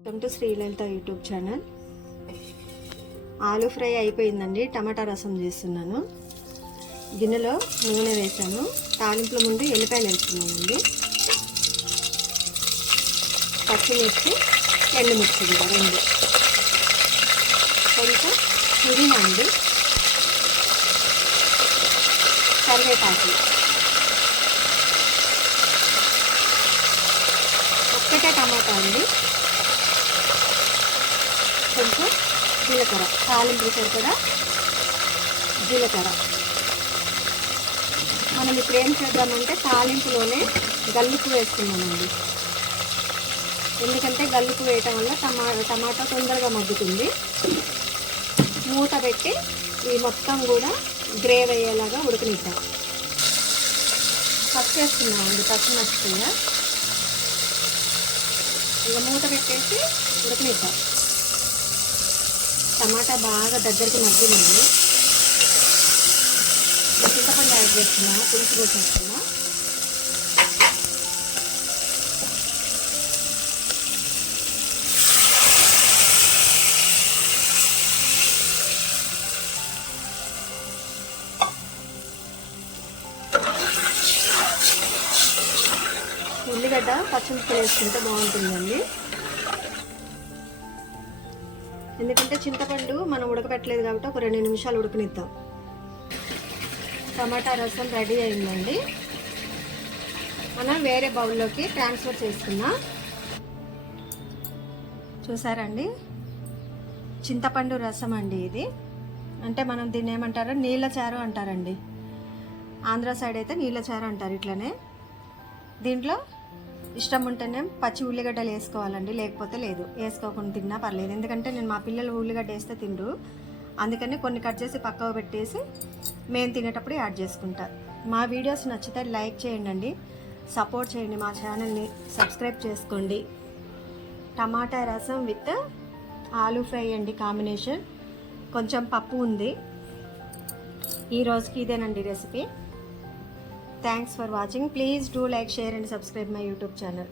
Welcome to Sri Lalitha YouTube channel. Aloo fry అయిపోయిందండి. టమాటా రసం చేస్తున్నాను. గిన్నెలో నూనె వేసాను. తాలింపుల ముందు ఎల్లిపాయలు వేస్తున్నానండి. పచ్చిమిర్చి, ఎండుమిర్చి కూడా రెండు. కొంచెం పుదీనండి, కరివేపాకు, ఒక్కటే టమాటా అండి, కొంచెం జీలకర్ర, తాలింపు సరిపడా జీలకర్ర. మనం ఇప్పుడు ఏం చేద్దామంటే తాలింపులోనే గల్లుపు వేస్తున్నామండి. ఎందుకంటే గల్లుపు వేయటం వల్ల టమాటా తొందరగా మగ్గుతుంది. మూత పెట్టి ఈ మొత్తం కూడా గ్రేవీ అయ్యేలాగా ఉడకనిద్దాం. ఫస్ట్ వేస్తున్నామండి పచ్చిమిరపకాయ. ఇంకా మూత పెట్టేసి ఉడకనిద్దాం. టమాటా బాగా దగ్గరికి మగ్గిందండి. చింతపండు యాడ్ చేస్తున్నా, పులుసు పోసేస్తున్నా. ఉల్లిగడ్డ పచ్చిమిరపకాయ వేసుకుంటే బాగుంటుందండి. ఎందుకంటే చింతపండు మనం ఉడకబెట్టలేదు కాబట్టి ఒక 2 నిమిషాలు ఉడకనిద్దాం. టమాటా రసం రెడీ అయిందండి. మనం వేరే బౌల్లోకి ట్రాన్స్ఫర్ చేసుకున్నాం. చూసారండి, చింతపండు రసం అండి ఇది. అంటే మనం దీన్ని ఏమంటారో నీళ్ళ చారు అంటారండి. ఆంధ్ర సైడ్ అయితే నీళ్ళ చారు అంటారు. ఇట్లనే దీంట్లో ఇష్టం ఉంటేనే పచ్చి ఉల్లిగడ్డలు వేసుకోవాలండి, లేకపోతే లేదు. వేసుకోకుండా తిన్నా పర్లేదు. ఎందుకంటే నేను మా పిల్లలు ఉల్లిగడ్డ వేస్తే తిండ్రు. అందుకని కొన్ని కట్ చేసి పక్కకు పెట్టేసి మేము తినేటప్పుడు యాడ్ చేసుకుంటా. మా వీడియోస్ నచ్చితే లైక్ చేయండి, సపోర్ట్ చేయండి, మా ఛానల్ని సబ్స్క్రైబ్ చేసుకోండి. టమాటా రసం విత్ ఆలూ ఫ్రై అండి కాంబినేషన్. కొంచెం పప్పు ఉంది. ఈ రోజుకి ఇదేనండి recipe. Thanks for watching. Please do like, share and subscribe my YouTube channel.